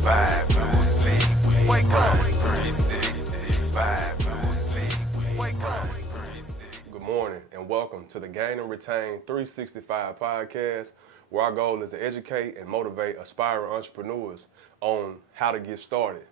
365, no sleep. Wake up. 365, no sleep. Wake up. Good morning and welcome to the Gain and Retain 365 podcast, where our goal is to educate and motivate aspiring entrepreneurs on how to get started.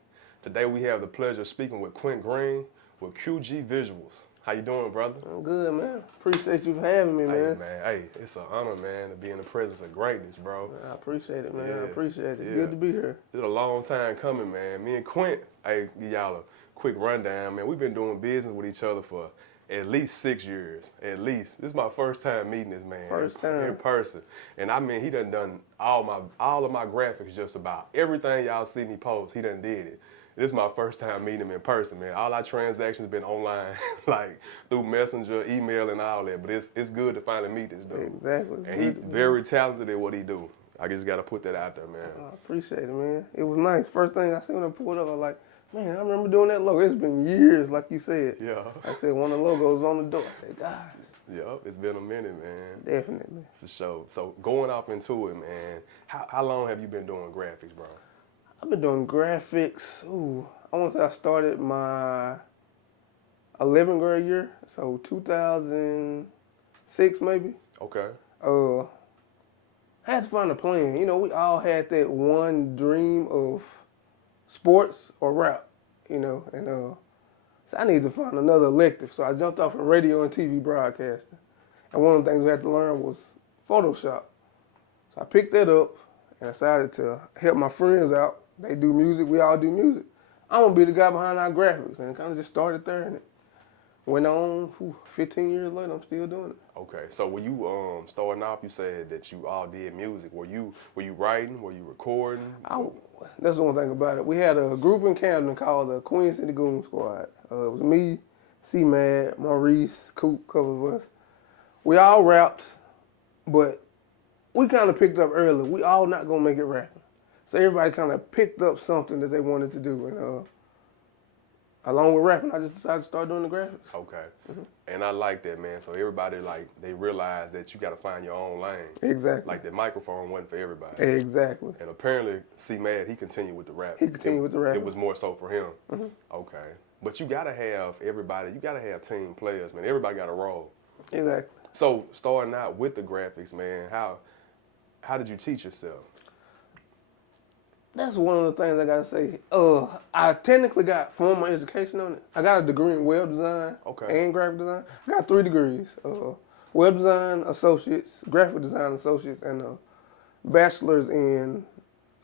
Today we have the pleasure of speaking with Quint Green with QG Visuals. How you doing, brother? I'm good, man. Appreciate you for having me, man. Hey, it's an honor, man, to be in the presence of greatness, bro. I appreciate it, man. Yeah, I appreciate it. yeah. Good to be here. It's a long time coming, man. Me and Quint, hey, give y'all a quick rundown, man. We've been doing business with each other for at least 6 years, at least. This is my first time meeting this man. First time. In person. And I mean, he done all of my graphics, just about. Everything y'all see me post, he done did it. This is my first time meeting him in person, man. All our transactions been online, like through Messenger, email, and all that. But it's good to finally meet this dude. Exactly. And he very talented at what he do. I just got to put that out there, man. I appreciate it, man. It was nice. First thing I seen when I pulled up, I was like, man, I remember doing that logo. It's been years, like you said. Yeah. I said one of the logos on the door. I said, guys. Yep, it's been a minute, man. Definitely. For sure. So going off into it, man, how long have you been doing graphics, bro? I've been doing graphics. I want to say I started my 11th grade year, so 2006 maybe. Okay. I had to find a plan. You know, we all had that one dream of sports or rap, you know, and so I needed to find another elective. So I jumped off in radio and TV broadcasting. And one of the things we had to learn was Photoshop. So I picked that up and decided to help my friends out. They do music, we all do music. I'm gonna be the guy behind our graphics, and kind of just started there, and it went on. 15 years later, I'm still doing it. Okay, so when you starting off, you said that you all did music. Were you writing? Were you recording? That's the one thing about it. We had a group in Camden called the Queen City Goon Squad. It was me, C-Mad, Maurice, Coop, a couple of us. We all rapped, but we kind of picked up early. We all not gonna make it rapping. So everybody kind of picked up something that they wanted to do. And along with rapping, I just decided to start doing the graphics. Okay. Mm-hmm. And I like that, man. So everybody, they realize that you got to find your own lane. Exactly. Like the microphone wasn't for everybody. Exactly. And apparently, C-Mad, he continued with the rap. He continued with the rap. It was more so for him. Mm-hmm. Okay. But you got to have everybody, you got to have team players, man. Everybody got a role. Exactly. So starting out with the graphics, man, how did you teach yourself? That's one of the things I gotta say. I technically got formal education on it. I got a degree in web design and graphic design. I got 3 degrees: web design associates, graphic design associates, and a bachelor's in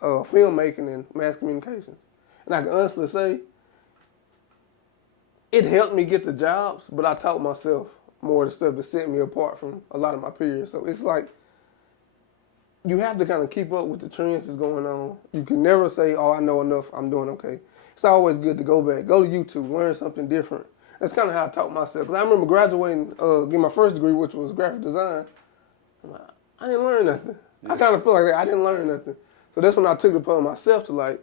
filmmaking and mass communications. And I can honestly say, it helped me get the jobs, but I taught myself more of the stuff that set me apart from a lot of my peers. So it's like, you have to kind of keep up with the trends that's going on. You can never say, oh, I know enough, I'm doing okay. It's always good to go back, go to YouTube, learn something different. That's kind of how I taught myself. Because I remember graduating, getting my first degree, which was graphic design. I didn't learn nothing. Yeah. I kind of feel like I didn't learn nothing. So that's when I took it upon myself to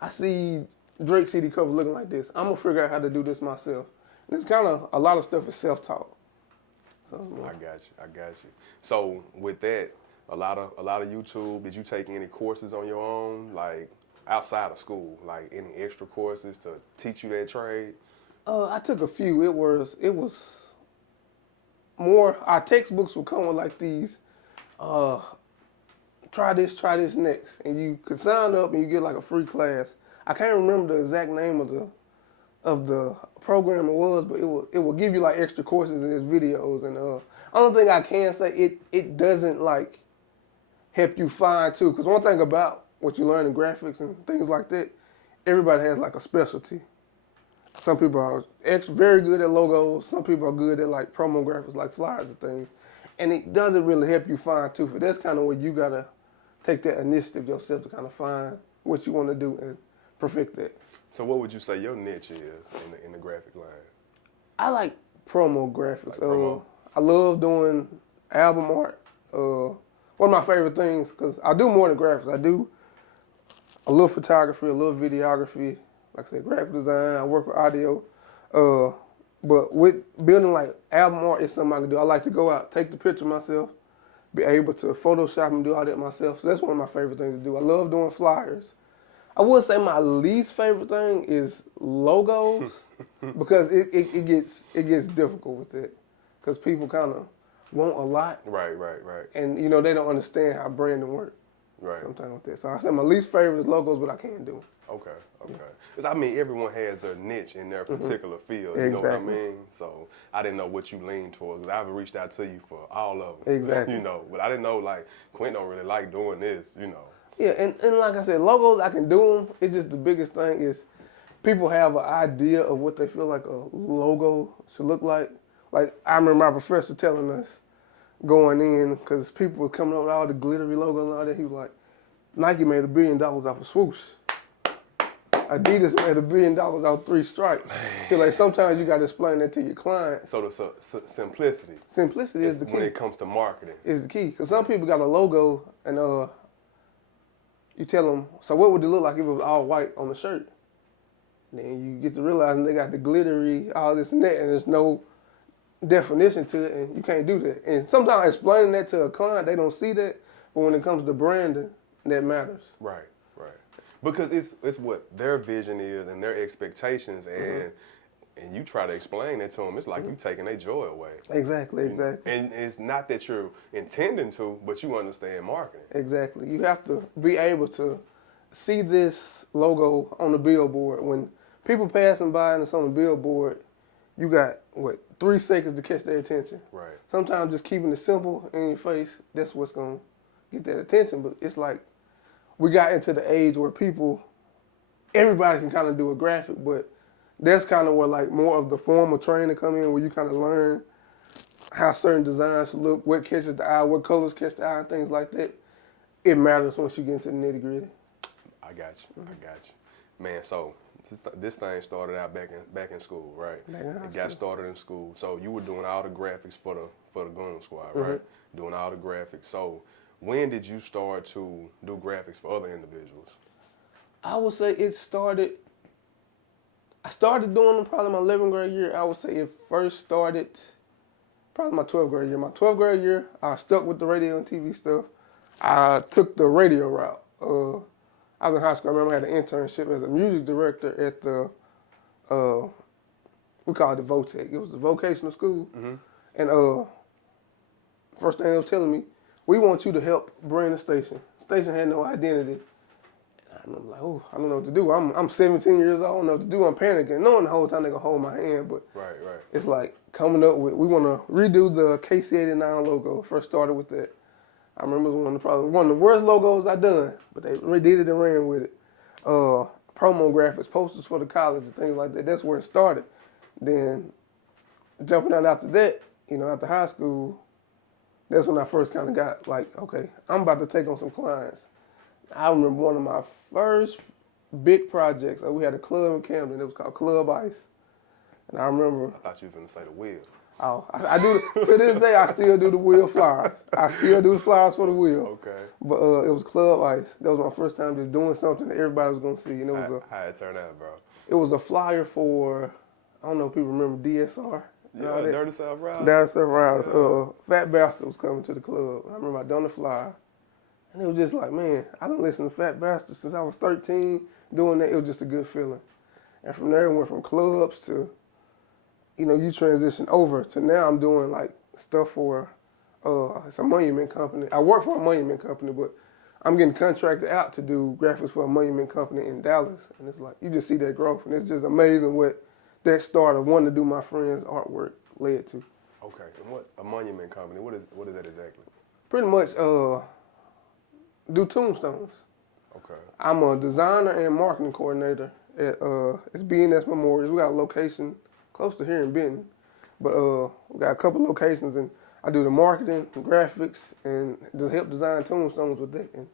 I see Drake CD cover looking like this. I'm going to figure out how to do this myself. And it's kind of, a lot of stuff is self-taught. So, I got you. So with that, a lot of YouTube. Did you take any courses on your own, like outside of school, like any extra courses to teach you that trade? I took a few. It was more. Our textbooks would come with like these. Try this next, and you could sign up and you get like a free class. I can't remember the exact name of the program it was, but it will give you like extra courses in its videos. And only thing I can say, it doesn't like help you fine too, because one thing about what you learn in graphics and things like that, everybody has like a specialty. Some people are very good at logos. Some people are good at like promo graphics, like flyers and things. And it doesn't really help you fine tooth it. That's kind of where you gotta take that initiative yourself to kind of find what you want to do and perfect that. So what would you say your niche is in the graphic line? I like promo graphics. Like promo? I love doing album art. One of my favorite things, because I do more than graphics. I do a little photography, a little videography, like I said, graphic design. I work with audio. But with building like album art is something I can do. I like to go out, take the picture myself, be able to Photoshop and do all that myself. So that's one of my favorite things to do. I love doing flyers. I would say my least favorite thing is logos because it gets difficult with it because people kind of want a lot Right. and you know they don't understand how branding works. Right. Sometimes with that. So I say my least favorite is logos, but I can't do them. Okay. Because I mean, everyone has their niche in their particular field. You know what I Exactly. mean? So I didn't know what you lean towards. 'Cause I've reached out to you for all of them. Exactly. You know, but I didn't know like Quint don't really like doing this. You know. Yeah, and like I said, logos I can do them. It's just the biggest thing is people have an idea of what they feel like a logo should look like. Like I remember my professor telling us going in because people were coming up with all the glittery logos and all that. He was like, Nike made $1 billion off of swoosh. Adidas made $1 billion off 3 stripes. He's like, sometimes you got to explain that to your client. So the simplicity. Simplicity is the key. When it comes to marketing. Is the key because some people got a logo and you tell them, so what would it look like if it was all white on the shirt? Then you get to realizing they got the glittery, all this and that, and there's no definition to it, and you can't do that. And sometimes explaining that to a client, they don't see that, but when it comes to branding, that matters. Right. Because it's what their vision is and their expectations, and you try to explain that to them, it's like you taking their joy away. Exactly. And it's not that you're intending to, but you understand marketing. Exactly. You have to be able to see this logo on the billboard. When people passing by and it's on the billboard, you got, 3 seconds to catch their attention. Right. Sometimes just keeping it simple in your face, that's what's going to get that attention. But it's like we got into the age where everybody can kind of do a graphic, but that's kind of where like more of the formal training come in, where you kind of learn how certain designs should look, what catches the eye, what colors catch the eye, and things like that. It matters once you get into the nitty gritty. I got you. Man, so this thing started out back in school, right? It got started in school. So you were doing all the graphics for the Goon Squad, right? Doing all the graphics. So when did you start to do graphics for other individuals? I would say I started doing them probably my 11th grade year. I would say it first started probably my 12th grade year. My 12th grade year, I stuck with the radio and TV stuff. I took the radio route. I was in high school. I remember I had an internship as a music director at the, we called it VOTEC. It was the vocational school. And first thing they was telling me, we want you to help brand the station. The station had no identity. And I'm like, oh, I don't know what to do. I'm 17 years old. I don't know what to do. I'm panicking, knowing the whole time they're going to hold my hand. But Right. it's like coming up with, we want to redo the KC89 logo. First started with that. I remember it was probably one of the worst logos I done, but they redid it and ran with it. Promo graphics, posters for the college and things like that. That's where it started. Then jumping out after that, after high school, that's when I first kind of got like, okay, I'm about to take on some clients. I remember one of my first big projects. We had a club in Camden. It was called Club Ice. And I remember. I thought you was going to say the wheel. Oh, I do. To this day, I still do the wheel flyers. I still do the flyers for the wheel. Okay. But it was Club Ice. That was my first time just doing something that everybody was going to see. And How it turned out, bro? It was a flyer for, I don't know if people remember DSR. Yeah, Dirty South Ride. Dirty South Ride. Fat Bastard was coming to the club. I remember I done the flyer. And it was just like, man, I done listened to Fat Bastard since I was 13. Doing that, it was just a good feeling. And from there, it went from clubs to, you transition over to now I'm doing like stuff for, it's a monument company. I work for a monument company, but I'm getting contracted out to do graphics for a monument company in Dallas. And it's like, you just see that growth. And it's just amazing what that start of wanting to do my friend's artwork led to. Okay, and what a monument company? What is that exactly? Pretty much do tombstones. Okay. I'm a designer and marketing coordinator at it's BNS Memorials. We got a location close to here in Benton, but we got a couple locations, and I do the marketing, the graphics, and just help design tombstones with that. And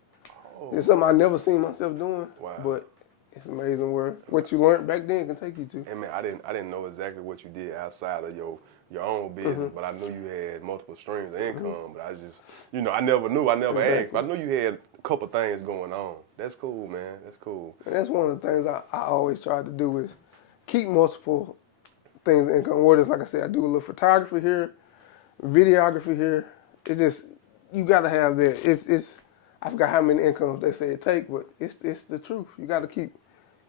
it's something I never seen myself doing. Wow. But it's amazing where what you learned back then can take you to. And man, I didn't know exactly what you did outside of your own business, but I knew you had multiple streams of income. But I just, I never knew. I never asked. But I knew you had a couple things going on. That's cool, man. That's cool. And that's one of the things I always try to do is keep multiple things of income. Whether it's, like I said, I do a little photography here, videography here. It's just, you got to have that. I forgot how many incomes they say it take, but it's the truth. You got to keep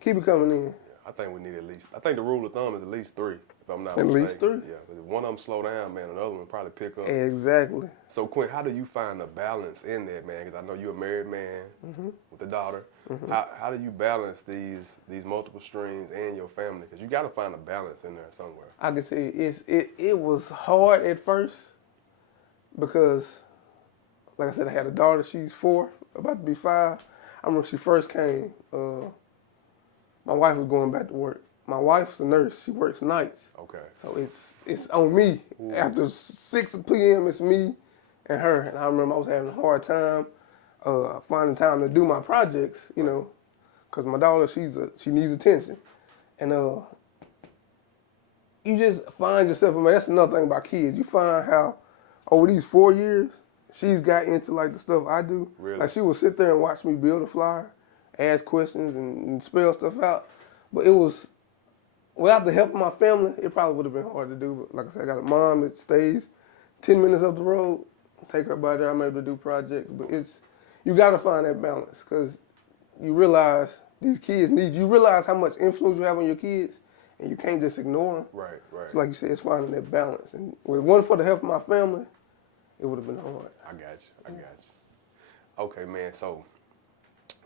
it coming in. I think we need at least. I think the rule of thumb is at least 3, if I'm not At mistaken. least 3? Yeah, because if one of them slow down, man, another one probably pick up. Exactly. So Quint, how do you find the balance in that, man? Because I know you're a married man with a daughter. How do you balance these multiple streams and your family? Because you got to find a balance in there somewhere. I can say it was hard at first because, like I said, I had a daughter. She's 4, about to be 5. I remember she first came. My wife was going back to work. My wife's a nurse. She works nights. Okay. So it's on me. Ooh. After 6 p.m., it's me and her. And I remember I was having a hard time finding time to do my projects, you know, because my daughter, she needs attention. And you just find yourself, I mean, that's another thing about kids. You find how over these 4 years, she's got into like the stuff I do. Really? Like she will sit there and watch me build a flyer, ask questions and spell stuff out. But it was, without the help of my family, it probably would have been hard to do. But like I said, I got a mom that stays 10 minutes up the road. Take her by there, I'm able to do projects. But you got to find that balance because you realize these kids need you. You realize how much influence you have on your kids, and you can't just ignore them. Right, right. So like you said, it's finding that balance. And if it wasn't for the help of my family, it would have been hard. I got you. Okay, man. So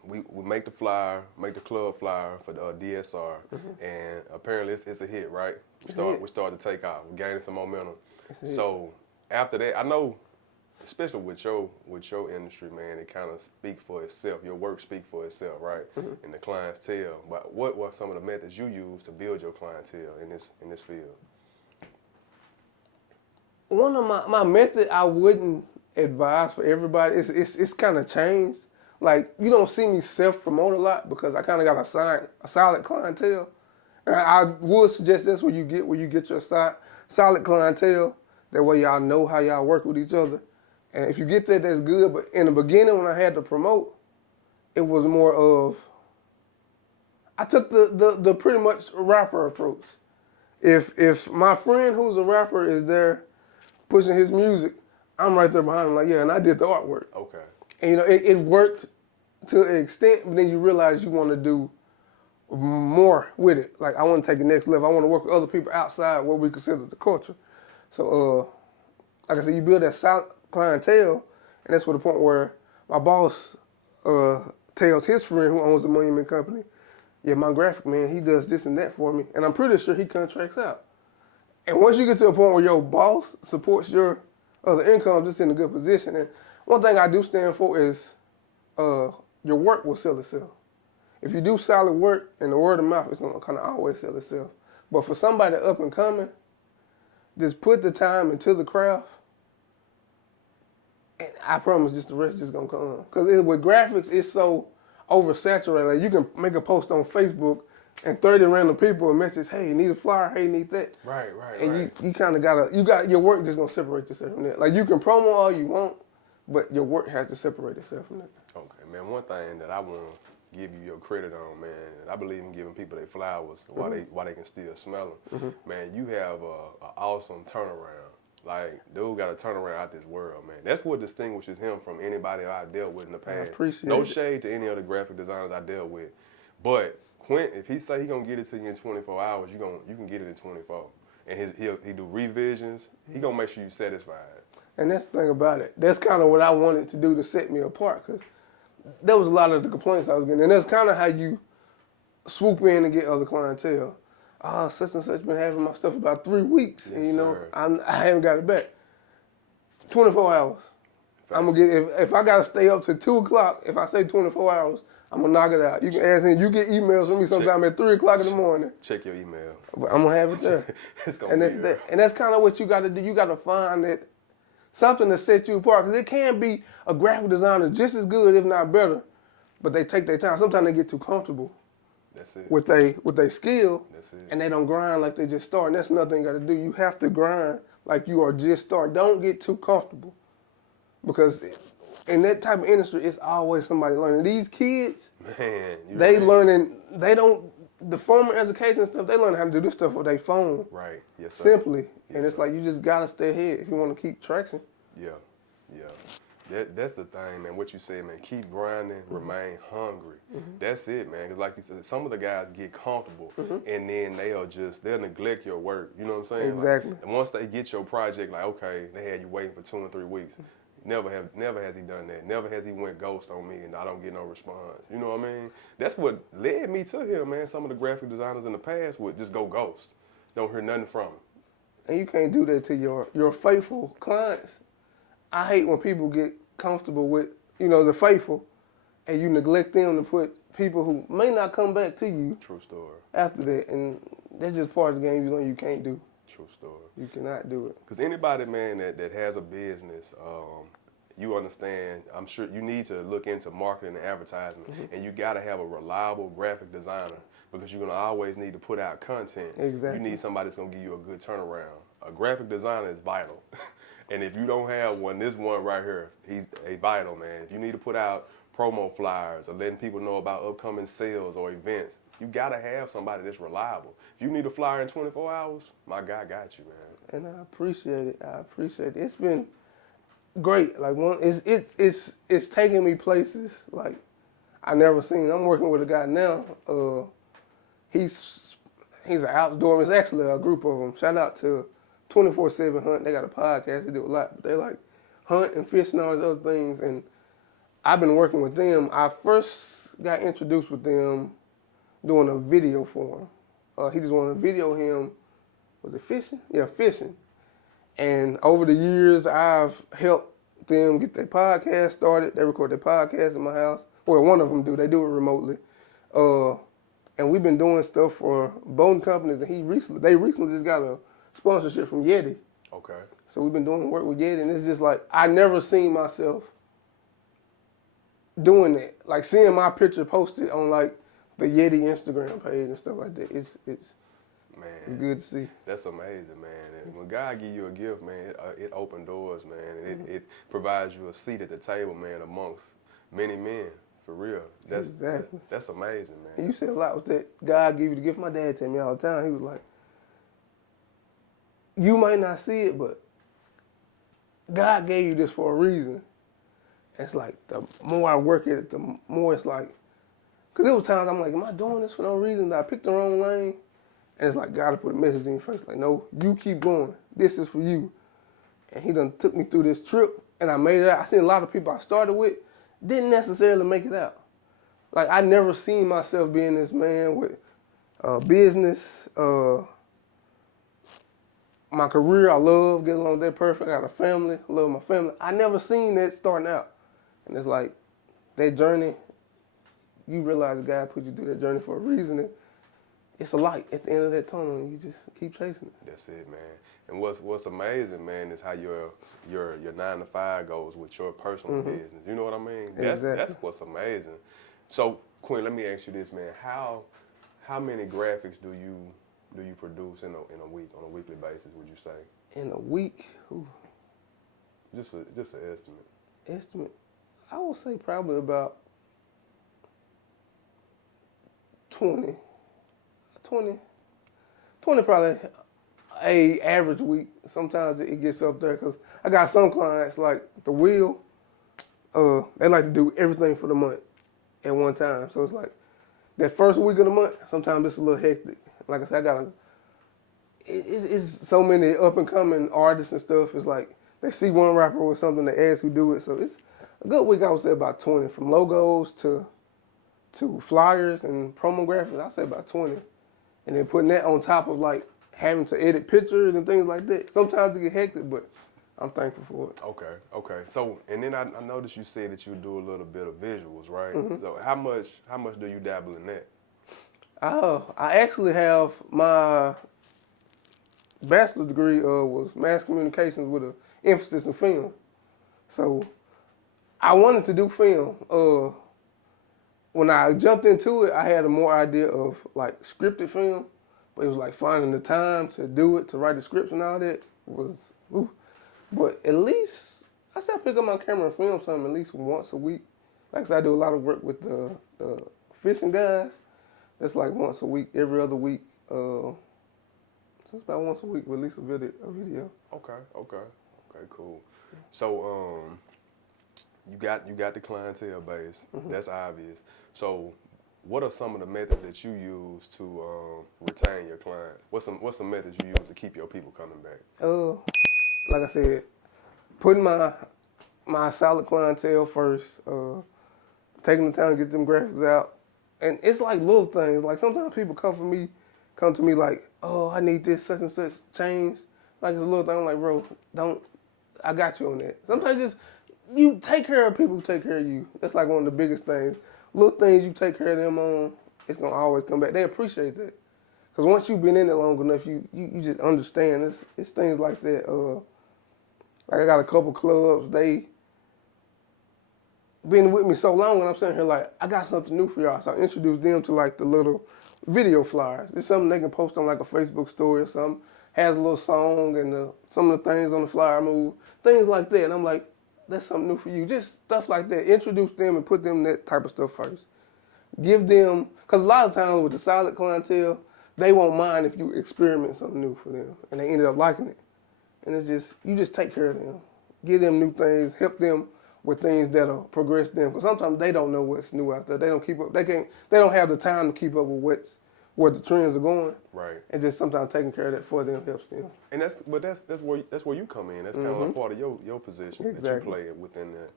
we make the flyer, make the club flyer for the DSR, and apparently it's a hit, right? We start to take off. We're gaining some momentum. So after that, I know, especially with your industry, man, it kind of speaks for itself. Your work speaks for itself, right? And the clientele. But what were some of the methods you use to build your clientele in this field? One of my method I wouldn't advise for everybody. It's kind of changed. Like you don't see me self-promote a lot because I kind of got a solid clientele. And I would suggest that's where you get your solid clientele. That way y'all know how y'all work with each other. And if you get that, that's good. But in the beginning when I had to promote, it was more of, I took the pretty much rapper approach. If my friend who's a rapper is there pushing his music, I'm right there behind him like, yeah, and I did the artwork. Okay. And you know, it worked to an extent, but then you realize you want to do more with it. Like I want to take the next level. I want to work with other people outside what we consider the culture. So, like I said, you build that solid clientele, and that's where the point where my boss tells his friend who owns the monument company, yeah, my graphic man, he does this and that for me, and I'm pretty sure he contracts out. And once you get to a point where your boss supports your other income, just in a good position. And one thing I do stand for is your work will sell itself. If you do solid work and the word of mouth, it's gonna kind of always sell itself. But for somebody up and coming, just put the time into the craft, and I promise just the rest is just gonna come. Because with graphics, it's so oversaturated. Like you can make a post on Facebook and 30 random people will message, hey, need a flyer, hey, need that. Right. And you kind of got your work just gonna separate yourself from that. Like you can promo all you want, but your work has to separate itself from that. Okay, man. One thing that I want to give you your credit on, man, and I believe in giving people their flowers while they can still smell them. Man, you have a awesome turnaround. Like, dude got a turnaround out this world, man. That's what distinguishes him from anybody I've dealt with in the past. I appreciate no it. shade to any other graphic designers I dealt with, but Quint, if he say he gonna get it to you in 24 hours, you can get it in 24. And he do revisions. He gonna make sure you satisfied. And that's the thing about it. That's kind of what I wanted to do to set me apart, because there was a lot of the complaints I was getting, and that's kind of how you swoop in and get other clientele. Such and such been having my stuff about 3 weeks, yes, and you know sir. I haven't got it back. 24 hours. I'm gonna get if I gotta stay up to 2 o'clock. If I say 24 hours, I'm gonna knock it out. You can ask him. You get emails from me sometime at 3 o'clock in the morning. Check your email. But I'm gonna have it there. It's gonna be there. And that's kind of what you got to do. You got to find that something to set you apart. Because it can be a graphic designer just as good, if not better, but they take their time. Sometimes they get too comfortable. That's it. With their skill. That's it. And they don't grind like they just start. And that's another thing you got to do. You have to grind like you are just starting. Don't get too comfortable, because in that type of industry, it's always somebody learning. These kids, man, the formal education stuff, they learn how to do this stuff with their phone. Right. Yes, sir. Simply. Yes, And it's sir. like you just got to stay ahead if you want to keep traction. Yeah. That's the thing, man. What you said, man. Keep grinding, remain hungry. That's it, man. Because like you said, some of the guys get comfortable, and then they'll neglect your work. You know what I'm saying? Exactly. Like, and once they get your project, like okay, they had you waiting for 2 or 3 weeks. Never has he done that. Never has he went ghost on me, and I don't get no response. You know what I mean? That's what led me to him, man. Some of the graphic designers in the past would just go ghost. Don't hear nothing from him. And you can't do that to your faithful clients. I hate when people get comfortable with, the faithful, and you neglect them to put people who may not come back to you True story. after that. And that's just part of the game you can't do. True story. You cannot do it. Because anybody, man, that has a business, you understand, I'm sure you need to look into marketing and advertisement, and you got to have a reliable graphic designer because you're going to always need to put out content. Exactly. You need somebody that's going to give you a good turnaround. A graphic designer is vital. And if you don't have one, this one right here, he's a vital, man. If you need to put out promo flyers or letting people know about upcoming sales or events, you got to have somebody that's reliable. If you need a flyer in 24 hours, my guy got you, man. And I appreciate it. It's been great. Like it's taking me places like I never seen. I'm working with a guy now. He's an outdoor. It's actually a group of them. Shout out to 24/7 Hunt. They got a podcast. They do a lot. But they like hunt and fish and all these other things. And I've been working with them. I first got introduced with them doing a video for him. He just wanted to video him. Was it fishing? Yeah, fishing. And over the years, I've helped them get their podcast started. They record their podcast in my house. Well, one of them do. They do it remotely. And we've been doing stuff for boating companies. And they recently just got a sponsorship from Yeti. Okay. So we've been doing work with Yeti, and it's just like I never seen myself doing that. Like seeing my picture posted on like the Yeti Instagram page and stuff like that. It's Man, it's good to see. That's amazing, man. And when God give you a gift, man, it opens doors, man. And it provides you a seat at the table, man, amongst many men, for real. Exactly. That's amazing, man. And you said a lot with that. God give you the gift. My dad tell me all the time. He was like, you might not see it, but God gave you this for a reason. It's like the more I work at it, the more it's like, because there was times I'm like, am I doing this for no reason? Did I pick the wrong lane? And it's like God put a message in your face, like, no, you keep going. This is for you. And he done took me through this trip, and I made it out. I seen a lot of people I started with didn't necessarily make it out. Like, I never seen myself being this man with business, my career. I love getting along with that person. I got a family. I love my family. I never seen that starting out. And it's like, that journey, you realize God put you through that journey for a reason. And it's a light at the end of that tunnel, and you just keep chasing it. That's it, man. And what's amazing, man, is how your 9 to 5 goes with your personal business. You know what I mean? That's what's amazing. So, Quint, let me ask you this, man. How many graphics do you produce in a week, on a weekly basis, would you say? In a week, Just an estimate. Estimate, I would say probably about 20 probably a average week. Sometimes it gets up there because I got some clients like the Wheel. They like to do everything for the month at one time. So it's like that first week of the month, sometimes it's a little hectic. Like I said, it's so many up and coming artists and stuff. It's like they see one rapper with something, they ask who do it. So it's a good week. I would say about 20, from logos to flyers and promo graphics. I'd say about 20. And then putting that on top of like having to edit pictures and things like that. Sometimes it get hectic, but I'm thankful for it. Okay. So, and then I noticed you said that you do a little bit of visuals, right? So how much do you dabble in that? I actually have my bachelor's degree was mass communications with an emphasis in film. So I wanted to do film. When I jumped into it, I had a more idea of like scripted film, but it was like finding the time to do it, to write the scripts and all that was, ooh. But at least, I said I pick up my camera and film something at least once a week. Like I said, I do a lot of work with the fishing guys. That's like once a week, every other week. So it's about once a week with at least a video. Okay, cool. So, you got the clientele base. That's obvious. So, what are some of the methods that you use to retain your clients? What's some methods you use to keep your people coming back? Like I said, putting my solid clientele first, taking the time to get them graphics out. And it's like little things. Like sometimes people come to me like, oh, I need this such and such change. Like it's a little thing. I'm like, bro, I got you on that. Sometimes just, you take care of people who take care of you. That's like one of the biggest things. Little things you take care of them on, it's going to always come back. They appreciate that. Because once you've been in it long enough, you just understand. It's things like that. Like I got a couple clubs, they been with me so long, and I'm sitting here like, I got something new for y'all. So I introduced them to like the little video flyers. It's something they can post on like a Facebook story or something. Has a little song and some of the things on the flyer move, things like that. And I'm like, that's something new for you. Just stuff like that. Introduce them and put them in that type of stuff first. Give them, because a lot of times with the solid clientele, they won't mind if you experiment something new for them, and they ended up liking it. And it's just, you just take care of them. Give them new things, help them with things that'll progress them. Because sometimes they don't know what's new out there. They don't keep up. They don't have the time to keep up with where the trends are going. Right. And just sometimes taking care of that for them helps them. And that's where you come in. That's kind of like part of your position that you play within that.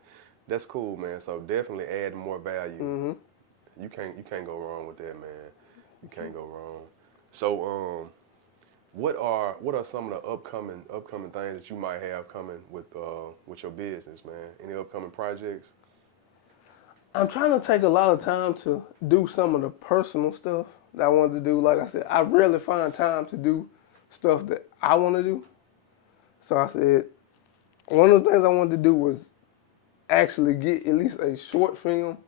That's cool, man. So definitely add more value. You can't go wrong with that, man. You can't go wrong. So what are some of the upcoming things that you might have coming with your business, man? Any upcoming projects? I'm trying to take a lot of time to do some of the personal stuff that I wanted to do. Like I said, I rarely find time to do stuff that I want to do. So I said, one of the things I wanted to do was actually get at least a short film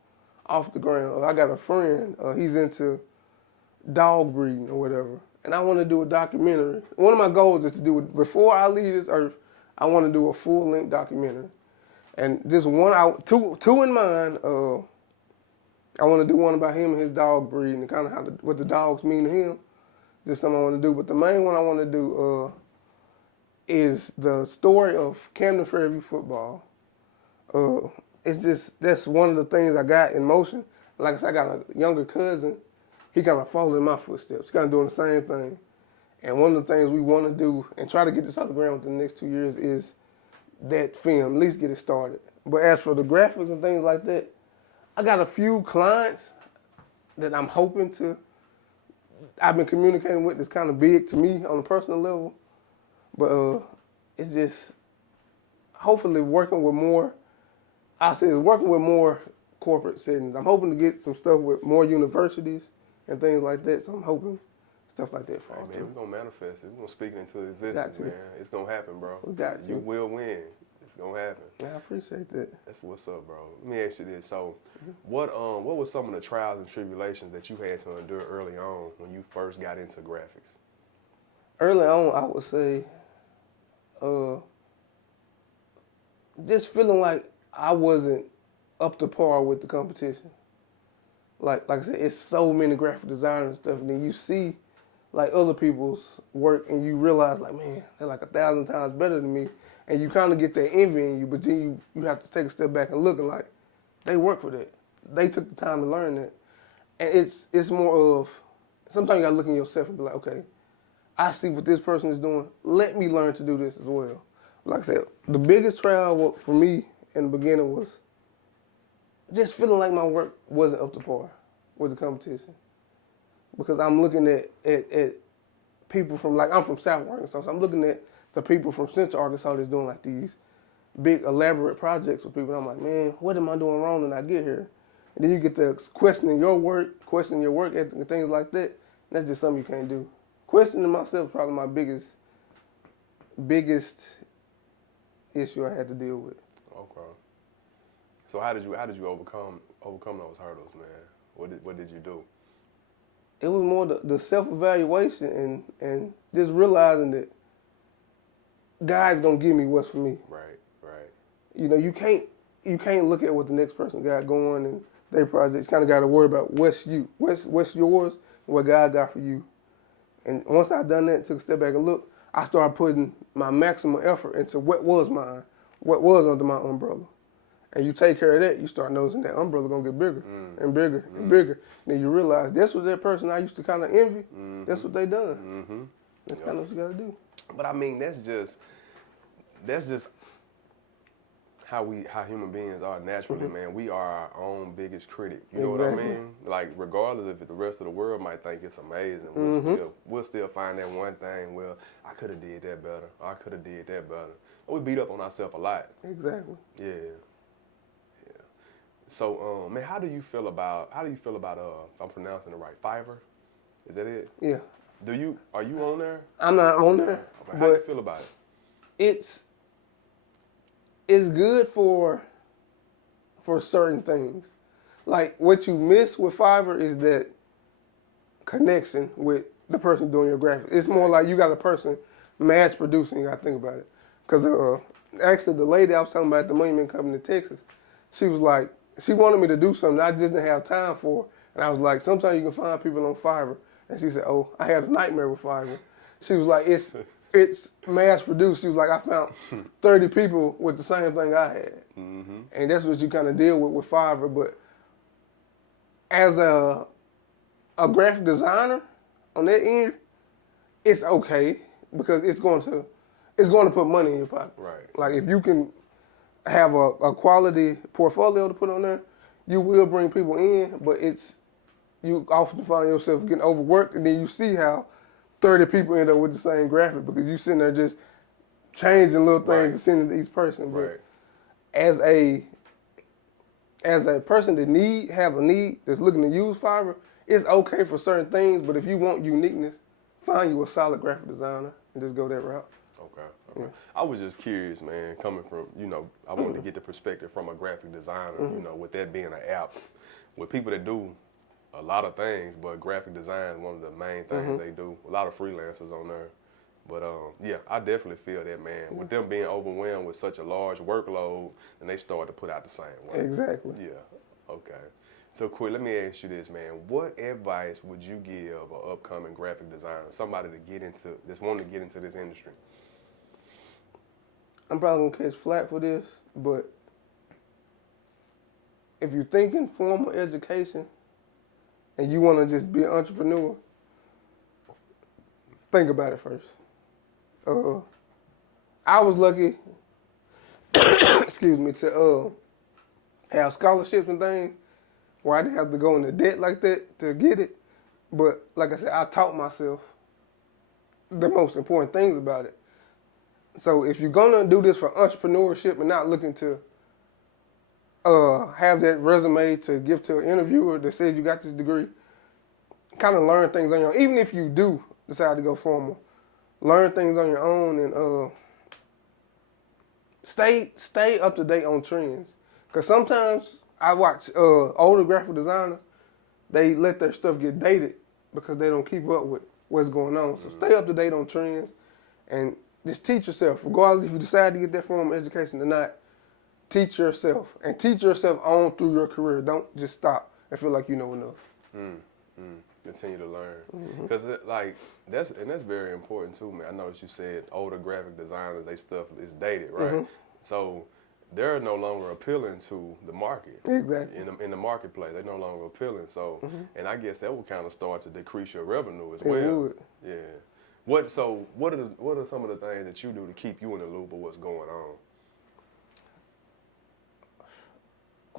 off the ground. I got a friend, he's into dog breeding or whatever, and I want to do a documentary. One of my goals is to do it before I leave this earth. I want to do a full-length documentary, and just two in mind. I want to do one about him and his dog breeding and kind of what the dogs mean to him. Just something I want to do. But the main one I want to do is the story of Camden Fairview football. That's one of the things I got in motion. Like I said, I got a younger cousin. He kind of follows in my footsteps. He's kind of doing the same thing. And one of the things we want to do and try to get this off the ground within the next 2 years is that film, at least get it started. But as for the graphics and things like that, I got a few clients that I'm hoping I've been communicating with that's kind of big to me on a personal level. But it's just hopefully working with more corporate settings. I'm hoping to get some stuff with more universities and things like that. So I'm hoping stuff like that falls Hey man, we're gonna manifest it. We're gonna speak it into existence, man. It's gonna happen, bro. We got to. You will win. It's gonna happen. Yeah, I appreciate that. That's what's up, bro. Let me ask you this. So, what were some of the trials and tribulations that you had to endure early on when you first got into graphics? Early on, I would say, just feeling like I wasn't up to par with the competition. Like I said, it's so many graphic designers and stuff, and then you see like other people's work, and you realize like, man, they're like 1,000 times better than me, and you kind of get that envy in you. But then you have to take a step back and look and like, they work for that. They took the time to learn that, and it's more of sometimes you gotta look in yourself and be like, okay, I see what this person is doing. Let me learn to do this as well. Like I said, the biggest trial for me in the beginning was just feeling like my work wasn't up to par with the competition. Because I'm looking at people from, like, I'm from South Arkansas, so I'm looking at the people from Central Arkansas that's doing like these big elaborate projects with people. And I'm like, man, what am I doing wrong when I get here? And then you get to questioning your work ethic and things like that. And that's just something you can't do. Questioning myself is probably my biggest issue I had to deal with. Okay. So how did you overcome those hurdles, man? What did you do? It was more the self-evaluation and just realizing that God's gonna give me what's for me. Right. You know, you can't look at what the next person got going and their projects. Kind of got to worry about what's yours, and what God got for you. And once I done that, took a step back and look, I started putting my maximum effort into what was mine, what was under my umbrella. and you take care of that, you start noticing that umbrella gonna get bigger and bigger and bigger. Then you realize that's what that person I used to kind of envy. That's what they done. That's kind of what you gotta do. But I mean, that's just how human beings are naturally, man. We are our own biggest critic. You know what I mean? Like, regardless if the rest of the world might think it's amazing, we'll still find that one thing. Well, I could have did that better. I could have did that better. We beat up on ourselves a lot. Exactly. Yeah. So, man, how do you feel about if I'm pronouncing it right, Fiverr? Is that it? Yeah. Are you on there? I'm not on there. Okay. How do you feel about it? It's good for certain things. Like, what you miss with Fiverr is that connection with the person doing your graphics. It's more like you got a person mass producing. You got to think about it. Because actually, the lady I was talking about at the Money Man Company in Texas, she was like, she wanted me to do something I just didn't have time for. And I was like, sometimes you can find people on Fiverr. And she said, oh, I had a nightmare with Fiverr. She was like, it's mass produced. She was like, I found 30 people with the same thing I had. And that's what you kind of deal with Fiverr. But as a graphic designer on that end, it's okay because it's going to put money in your pocket. Right. Like, if you can have a quality portfolio to put on there, you will bring people in, but you often find yourself getting overworked, and then you see how 30 people end up with the same graphic because you sitting there just changing little things and sending to each person. But as a person that have a need that's looking to use Fiverr, it's okay for certain things, but if you want uniqueness, find you a solid graphic designer and just go that route. Okay. Yeah. I was just curious, man, coming from, I wanted to get the perspective from a graphic designer, with that being an app, with people that do a lot of things, but graphic design is one of the main things they do. A lot of freelancers on there. But yeah, I definitely feel that, man. With them being overwhelmed with such a large workload, and they start to put out the same way. Exactly. Yeah, okay. So, Quint, let me ask you this, man. What advice would you give an upcoming graphic designer, somebody that's wanting to get into this industry? I'm probably gonna catch flack for this, but if you're thinking formal education and you want to just be an entrepreneur, think about it first. I was lucky, excuse me, to have scholarships and things where I didn't have to go into debt like that to get it. But like I said, I taught myself the most important things about it. So if you're gonna do this for entrepreneurship and not looking to have that resume to give to an interviewer that says you got this degree, kind of learn things on your own. Even if you do decide to go formal, learn things on your own and stay up to date on trends. Because sometimes I watch older graphic designers, they let their stuff get dated because they don't keep up with what's going on. So stay up to date on trends and just teach yourself, regardless if you decide to get that formal education or not. Teach yourself, and teach yourself on through your career. Don't just stop and feel like you know enough. Continue to learn, because that's very important too, man. I noticed you said older graphic designers, they stuff is dated, right? So they're no longer appealing to the market. Exactly. In the marketplace, they're no longer appealing. So, and I guess that will kind of start to decrease your revenue as well. It would. Yeah. What are some of the things that you do to keep you in the loop of what's going on?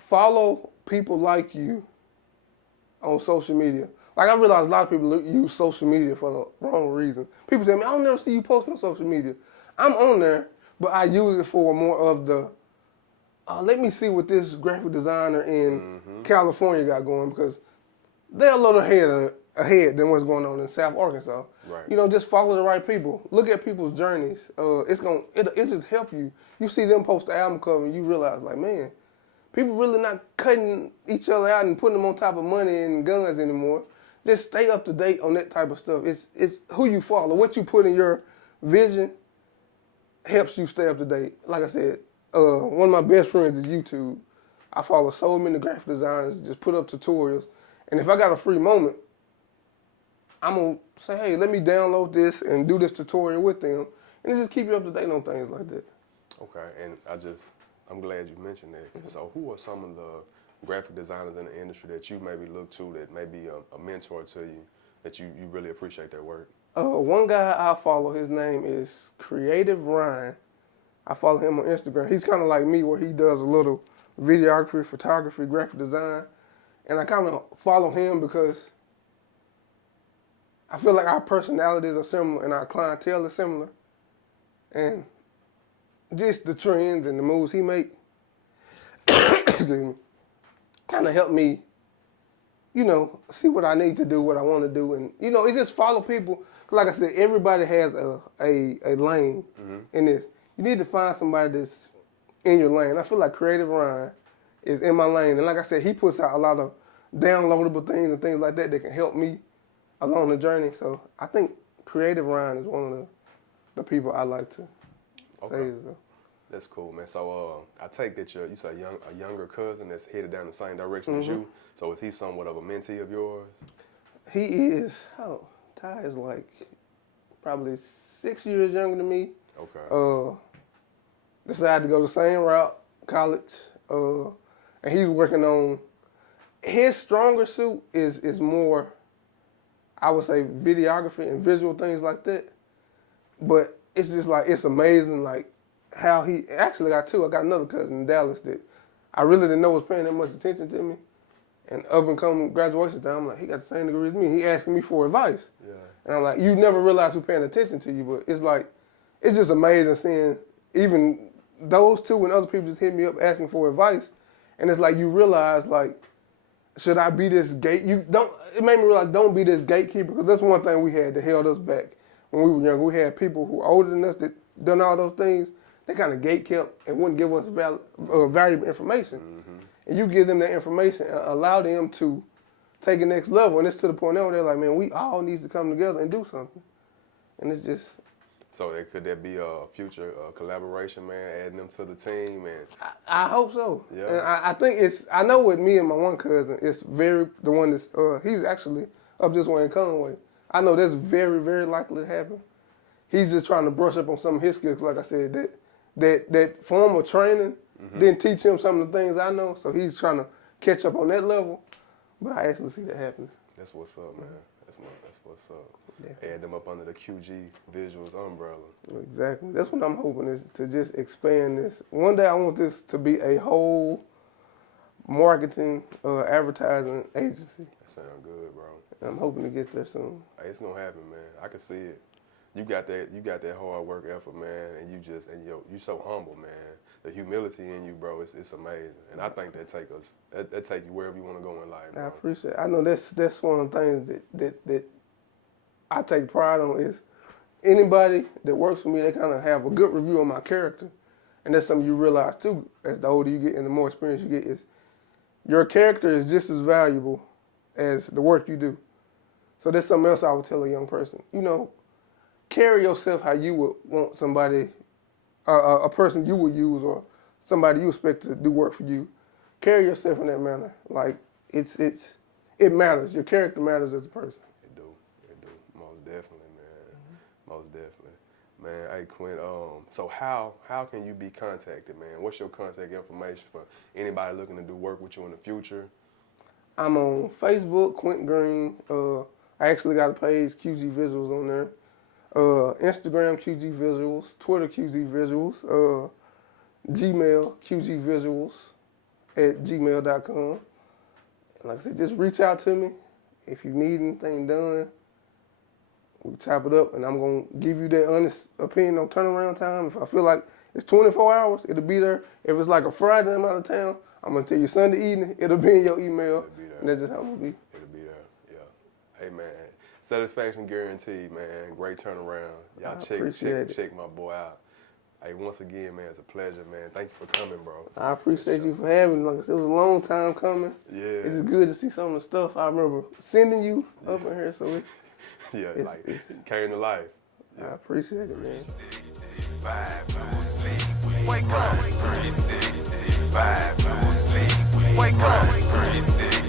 Follow people like you on social media. Like, I realize a lot of people use social media for the wrong reason. People tell me, I don't never see you post on social media. I'm on there, but I use it for more of the, let me see what this graphic designer in California got going, because they're a little ahead than what's going on in South Arkansas. Right. Just follow the right people. Look at people's journeys. It just help you. You see them post the album cover and you realize, like, man, people really not cutting each other out and putting them on top of money and guns anymore. Just stay up to date on that type of stuff. It's who you follow. What you put in your vision helps you stay up to date. Like I said, one of my best friends is YouTube. I follow so many graphic designers, just put up tutorials. And if I got a free moment, I'm going to say, hey, let me download this and do this tutorial with them. And just keep you up to date on things like that. Okay, and I'm glad you mentioned that. So who are some of the graphic designers in the industry that you maybe look to that may be a mentor to you, that you really appreciate their work? One guy I follow, his name is Creative Ryan. I follow him on Instagram. He's kind of like me where he does a little videography, photography, graphic design. And I kind of follow him because I feel like our personalities are similar and our clientele is similar. And just the trends and the moves he make, excuse me, kind of help me, see what I need to do, what I want to do. And, it just follow people. Like I said, everybody has a lane in this. You need to find somebody that's in your lane. I feel like Creative Ryan is in my lane. And like I said, he puts out a lot of downloadable things and things like that can help me along the journey. So I think Creative Ryan is one of the people I like to say. That's cool, man. So I take that you say a younger cousin that's headed down the same direction as you. So is he somewhat of a mentee of yours? He is. Ty is like probably 6 years younger than me. Okay. Decided to go the same route, college. And he's working on, his stronger suit is more, I would say, videography and visual things like that. But it's just like, it's amazing, like, how he actually got two. I got another cousin in Dallas that I really didn't know was paying that much attention to me. And up and coming graduation time, I'm like, he got the same degree as me. He asking me for advice. Yeah. And I'm like, you never realize who's paying attention to you, but it's like, it's just amazing seeing even those two and other people just hit me up asking for advice. And it's like, you realize, like, should I be this it made me realize, don't be this gatekeeper, because that's one thing we had that held us back when we were younger. We had people who were older than us that done all those things. They kind of gatekept and wouldn't give us valuable information. And you give them that information and allow them to take it next level. And it's to the point now where they're like, man, we all need to come together and do something. And it's just... So could there be a future collaboration, man, adding them to the team? And I hope so. Yeah. And I think I know with me and my one cousin, it's the one that's, he's actually up this way in Conway. I know that's very, very likely to happen. He's just trying to brush up on some of his skills. Like I said, that form of training didn't teach him some of the things I know, so he's trying to catch up on that level. But I actually see that happening. That's what's up, man. That's what's up. Yeah. Add them up under the QG Visuals umbrella. Exactly. That's what I'm hoping, is to just expand this. One day I want this to be a whole marketing, advertising agency. That sounds good, bro. And I'm hoping to get there soon. Hey, it's gonna happen, man. I can see it. You got that hard work effort, man, and you so humble, man. The humility in you, bro, it's amazing. And I think that take you wherever you want to go in life, bro. I appreciate it. I know that's one of the things that I take pride on, is anybody that works for me, they kind of have a good review of my character. And that's something you realize too, as the older you get and the more experience you get, is your character is just as valuable as the work you do. So that's something else I would tell a young person. Carry yourself how you would want somebody, a person you would use, or somebody you expect to do work for you. Carry yourself in that manner. Like, it matters. Your character matters as a person. It do. Most definitely, man. Most definitely. Man, hey, Quint, so how can you be contacted, man? What's your contact information for anybody looking to do work with you in the future? I'm on Facebook, Quint Green. I actually got a page, QG Visuals, on there. Instagram, QG Visuals. Twitter, QG Visuals. Gmail, QGVisuals @gmail.com. Like I said, just reach out to me. If you need anything done, we chop it up, and I'm going to give you that honest opinion on turnaround time. If I feel like it's 24 hours, it'll be there. If it's like a Friday and I'm out of town, I'm going to tell you Sunday evening, it'll be in your email. And that's just how it'll be. It'll be there, yeah. Hey, man, satisfaction guaranteed, man. Great turnaround. Y'all check my boy out. Hey, once again, man, it's a pleasure, man. Thank you for coming, bro. I appreciate you for having me. Like I said, it was a long time coming. Yeah. It's just good to see some of the stuff I remember sending you up in here. So it's came to life. Yeah. I appreciate it, man. 365, no sleep. Wake up. 365, no sleep. Wake up. 365.